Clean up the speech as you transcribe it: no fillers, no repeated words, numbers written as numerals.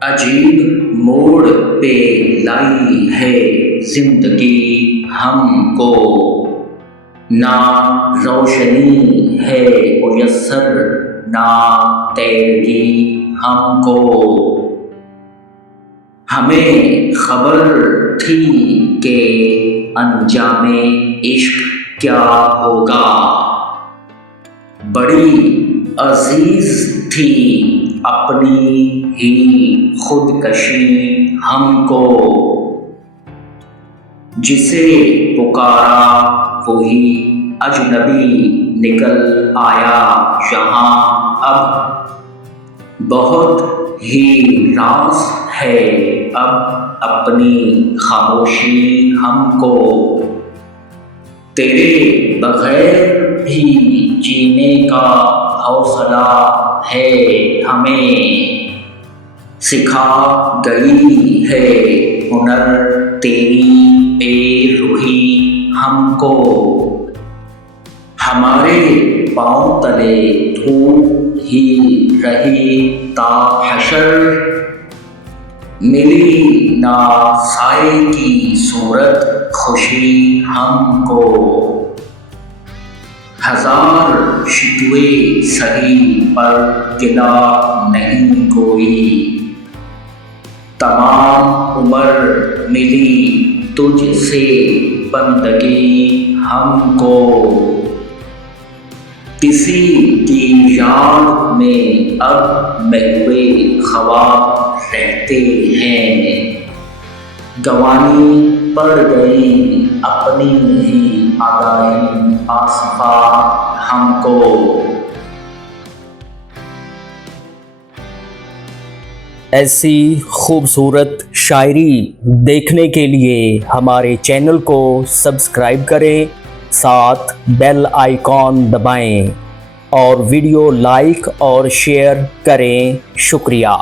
अजीब मोड़ पे लाई है जिंदगी हमको, ना रोशनी है मुयस्सर ना तैरगी हमको। हमें खबर थी कि अंजामे इश्क क्या होगा, बड़ी अजीज थी अपनी ही खुदकशी हमको। जिसे पुकारा वही अजनबी निकल आया यहाँ अब। बहुत ही राज है अब अपनी खामोशी हमको। तेरे बगैर भी जीने का हौसला है हमें, सिखा गई है हुनर तेरी बेरुखी हमको। हमारे पाँव तले धूप ही रही ता हशर, मिली ना साए की सूरत खुशी हमको। हजार शिकवे सही पर गिला नहीं कोई, तमाम उम्र मिली तुझसे बंदगी हमको। किसी की याद में अब महवे ख्वाब रहते हैं, गंवानी पड़ गई अपनी ही आगाही आसफा हमको। ऐसी खूबसूरत शायरी देखने के लिए हमारे चैनल को सब्सक्राइब करें, साथ बेल आइकॉन दबाएं और वीडियो लाइक और शेयर करें। शुक्रिया।